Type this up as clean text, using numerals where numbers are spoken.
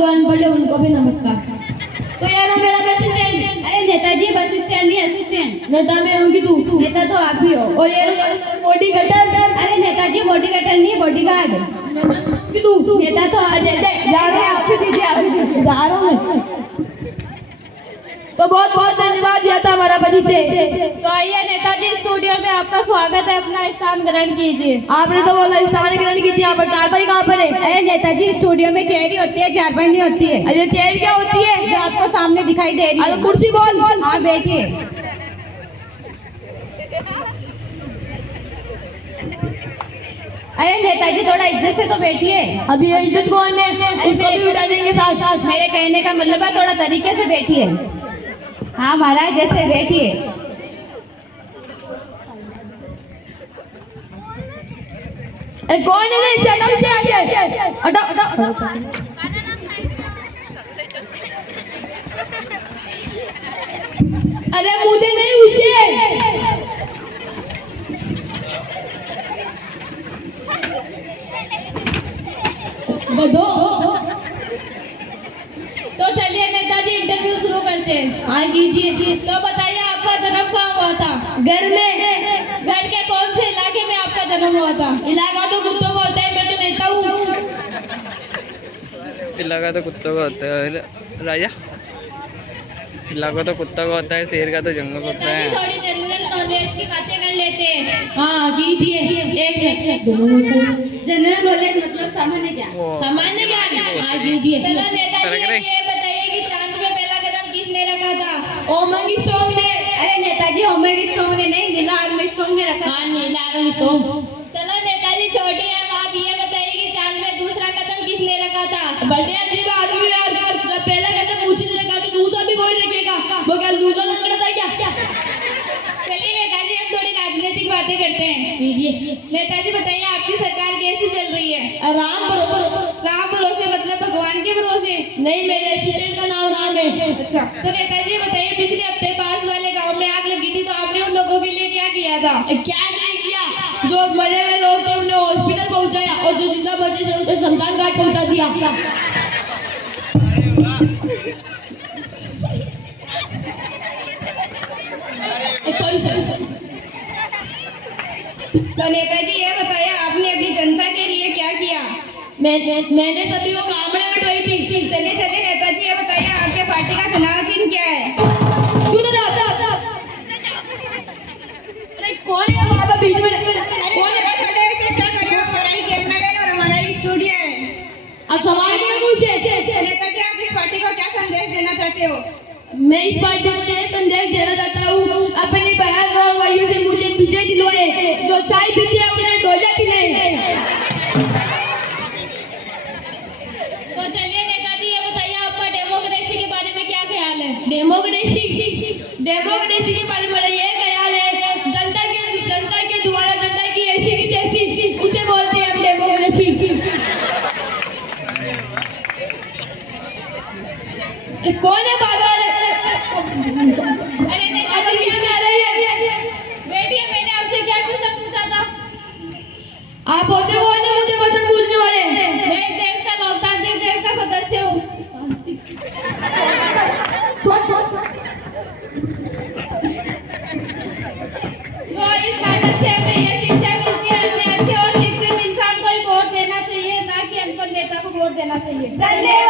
जो अनपढ़ है उनको भी नमस्कार। तो यार मेरा बस स्टैंड। अरे नेताजी बस स्टैंड नहीं असिस्टेंट। नेता में होंगी तू। नेता तो आप ही हो। और ये बॉडी कटर। अरे नेताजी बॉडी कटर नहीं बॉडीगार्ड। तू नेता तो जा रहे हैं, आप ही दीजिए जा रहा हूँ। तो बहुत बहुत धन्यवाद दिया था हमारा परिचय। तो आइए नेताजी स्टूडियो में आपका स्वागत है, अपना स्थान ग्रहण कीजिए। आपने तो बोला स्थान ग्रहण कीजिए। यहाँ पर चारपाई कहाँ पर है? अरे नेताजी स्टूडियो में चेयर ही होती है, चारपाई नहीं होती है। अरे चेयर क्या होती है? जो आपको सामने दिखाई दे रही है। कुर्सी बोल। हाँ बैठिए। अरे नेताजी थोड़ा इज्जत से तो बैठिए। अभी ये इज्जत कौन है? उसको भी उठा देंगे साथ साथ। मेरे कहने का मतलब है थोड़ा तरीके से बैठिए। हाँ महाराज जैसे बैठिए। कौन है? शर्म से आइए। हटो हटो। अरे मुझे नहीं उसे। बदो। तो चलिए नेताजी इंटरव्यू शुरू करते हैं। हाँ कीजिए। तो बताइए आपका जन्म कहाँ हुआ था? घर में। घर के कौन से इलाके में आपका जन्म हुआ था? इलाका तो कुत्तों का होता है, मैं तो नेता हूँ। इलाका तो कुत्तों का होता है राजा। इलाका तो कुत्ता का होता है, शेर का तो जंगल होता है। थोड़ी जनरल नॉलेज की बातें कर लेते हैं। हाँ कीजिए। एक जनरल नॉलेज मतलब सामान्य ज्ञान। सामान्य ज्ञान। हाँ कीजिए। चलो नेताजी ये बताइए कि चांद पे पहला कदम किसने रखा था? ओमंग स्ट्रॉन्ग ने। अरे नेताजी होमर स्ट्रॉन्ग ने नहीं, नीला आर्मस्ट्रॉन्ग ने रखा। हाँ नीला आर्मस्ट्रॉन्ग। चलो नेताजी छोटी है, आप ये बताइए कि चांद पे दूसरा कदम किसने रखा था? बड़े अजीब आदमी यार। जब पहला कदम मुझे लगा तो दूसरा भी वही रखेगा। वो क्या लूजर लंगड़ा था क्या? चलिए नेताजी अब थोड़ी राजनीतिक बातें करते हैं। कीजिए। नेताजी बताइए आपकी सरकार कैसी चल रही है? राम भरोसे। राम भरोसे मतलब भगवान के भरोसे? नहीं, मेरे असिस्टेंट का नाम राम है। अच्छा। तो नेताजी बताइए पिछले हफ्ते पास वाले गांव में आग लगी थी, तो आपने उन लोगों के लिए क्या किया था? क्या नहीं किया? जो मरे हुए लोग थे उन्हें हॉस्पिटल पहुंचाया और जो जिंदा बचे थे उसे शमशान घाट पहुंचा दिया। सॉरी। तो नेताजी ये बताइए आपने अपनी जनता के लिए क्या किया? मैंने सभी को काम में बैठाई थी। चलिए नेताजी ये बताइए आपके पार्टी का चुनाव चिन्ह क्या है? कौन है वहाँ बीच में? कौन है? छोटे से क्या कर रहे हो? पढ़ाई खेलना है और हमारा ये स्टूडियो है। अब सवाल नहीं पूछे। नेताजी आप इस पार्टी को क्या संदेश देना चाहते हो? मैं इस पार्टी को यह संदेश देना चाहता हूँ, अपनी बहन और भाइयों से मुझे विजय दिलवाए। जो चाय पीते हैं उन्हें डोजा पिलाए। तो चलिए नेताजी ये बताइए आपका डेमोक्रेसी के बारे में क्या ख्याल है? डेमोक्रेसी के बारे में ये ख्याल है, जनता के द्वारा जनता की ऐसी की तैसी, उसे बोलते हैं हम डेमोक्रेसी। कौन है बाबा? अरे नेताजी बीच में आ रही है। बैठिए, मैंने आपसे क्या क्वेश्चन पूछा था? आप होते कौन है मुझे क्वेश्चन पूछने वाले? मैं इस देश का लोकतांत्रिक देश का सदस्य हूँ। तो इस नाटक से हमें ये शिक्षा मिलती है, हमें अच्छे और शिक्षित इंसान को ही वोट देना चाहिए, ना कि अनपढ़ नेता को वोट देना चाहिए। धन्यवाद।